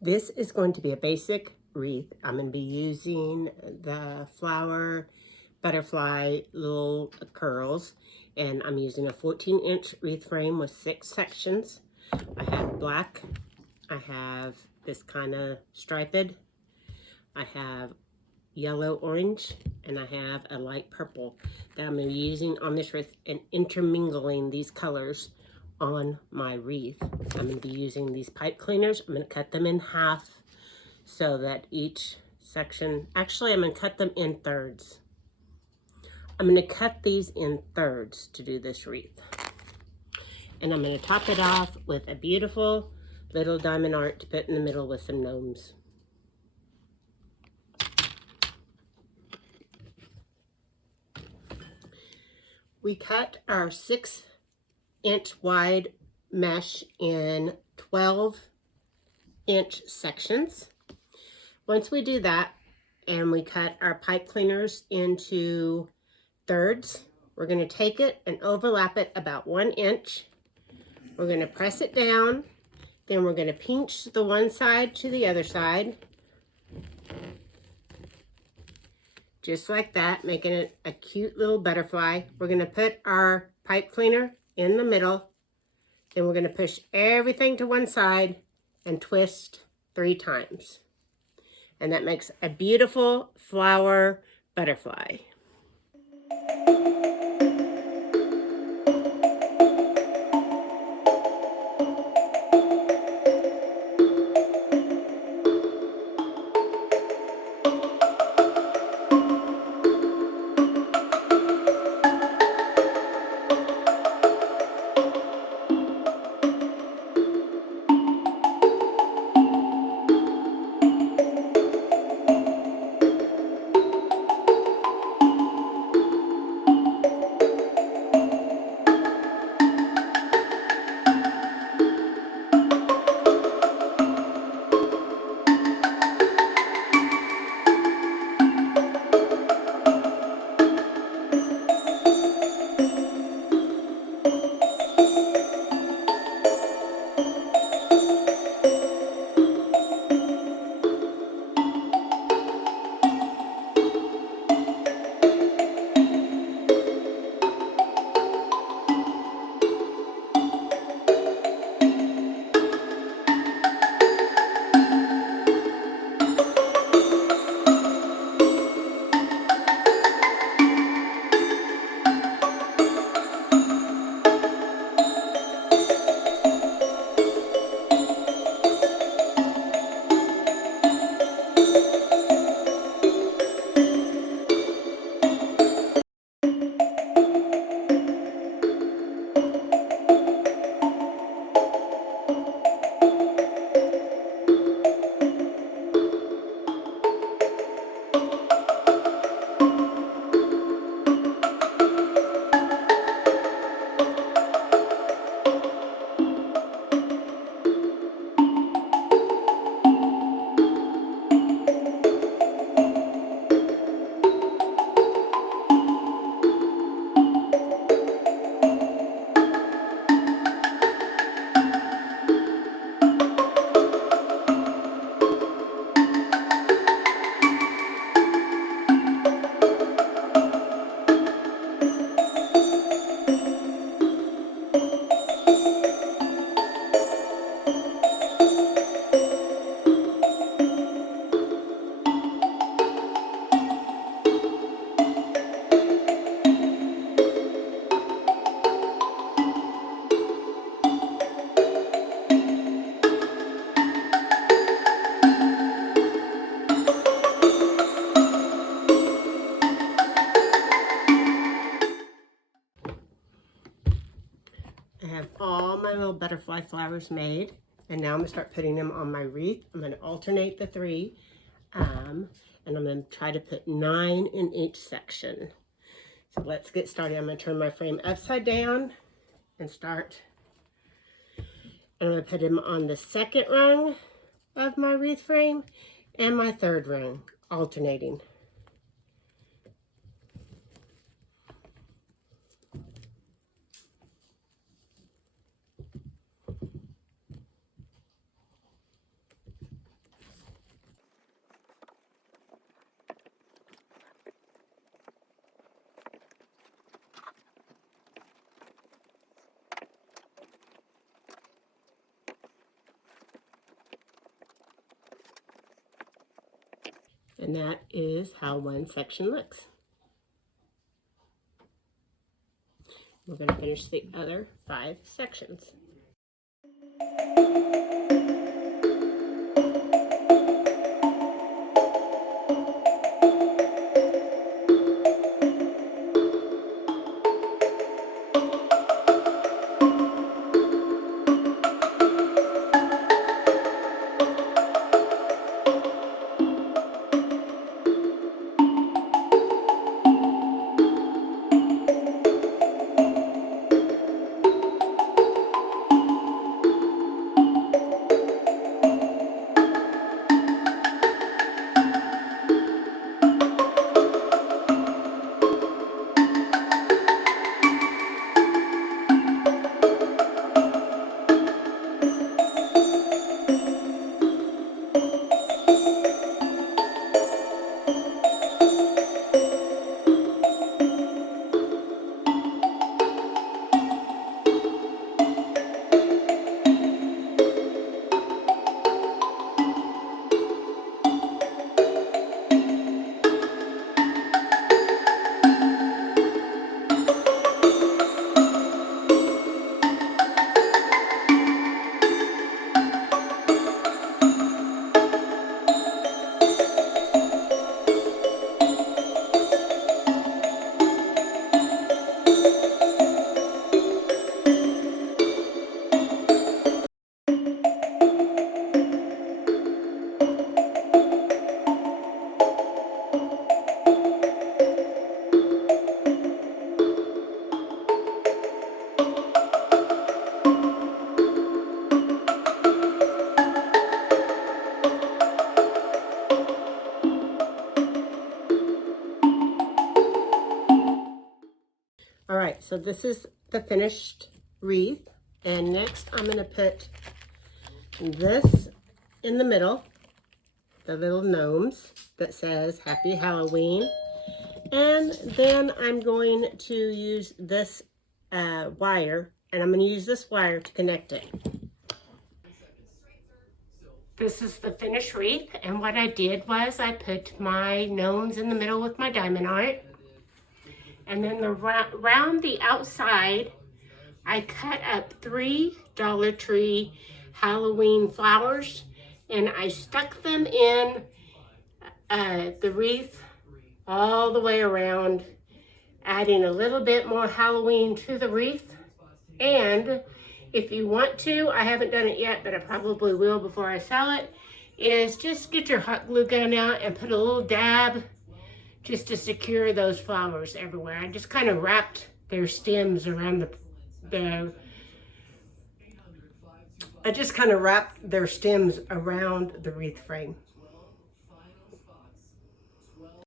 This is going to be a basic wreath. I'm going to be using the flower butterfly little curls, and I'm using a 14-inch wreath frame with 6 sections. I have black, I have this kind of striped, I have yellow orange, and I have a light purple that I'm going to be using on this wreath and intermingling these colors on my wreath. I'm going to be using these pipe cleaners. I'm going to cut them in half so that each section, actually I'm going to cut them in thirds. I'm going to cut these in thirds to do this wreath. And I'm going to top it off with a beautiful little diamond art to put in the middle with some gnomes. We cut our 6-inch wide mesh in 12-inch sections. Once we do that, and we cut our pipe cleaners into thirds, we're going to take it and overlap it about 1 inch. We're going to press it down, then we're going to pinch the one side to the other side, just like that, making it a cute little butterfly. We're going to put our pipe cleaner in the middle, then we're going to push everything to one side and twist 3 times. And that makes a beautiful flower butterfly. I have all my little butterfly flowers made, and now I'm going to start putting them on my wreath. I'm going to alternate the 3, and I'm going to try to put 9 in each section. So let's get started. I'm going to turn my frame upside down and start. And I'm going to put them on the 2nd rung of my wreath frame and my 3rd rung, alternating. And that is how one section looks. We're going to finish the other 5 sections. All right, so this is the finished wreath. And next I'm going to put this in the middle, the little gnomes that says Happy Halloween. And then I'm going to use this wire, and I'm going to use this wire to connect it. This is the finished wreath, and what I did was I put my gnomes in the middle with my diamond art. And then around the outside, I cut up 3 Dollar Tree Halloween flowers, and I stuck them in the wreath all the way around, adding a little bit more Halloween to the wreath. And if you want to, I haven't done it yet, but I probably will before I sell it, is just get your hot glue gun out and put a little dab just to secure those flowers everywhere. I just kind of wrapped their stems around I just kind of wrapped their stems around the wreath frame.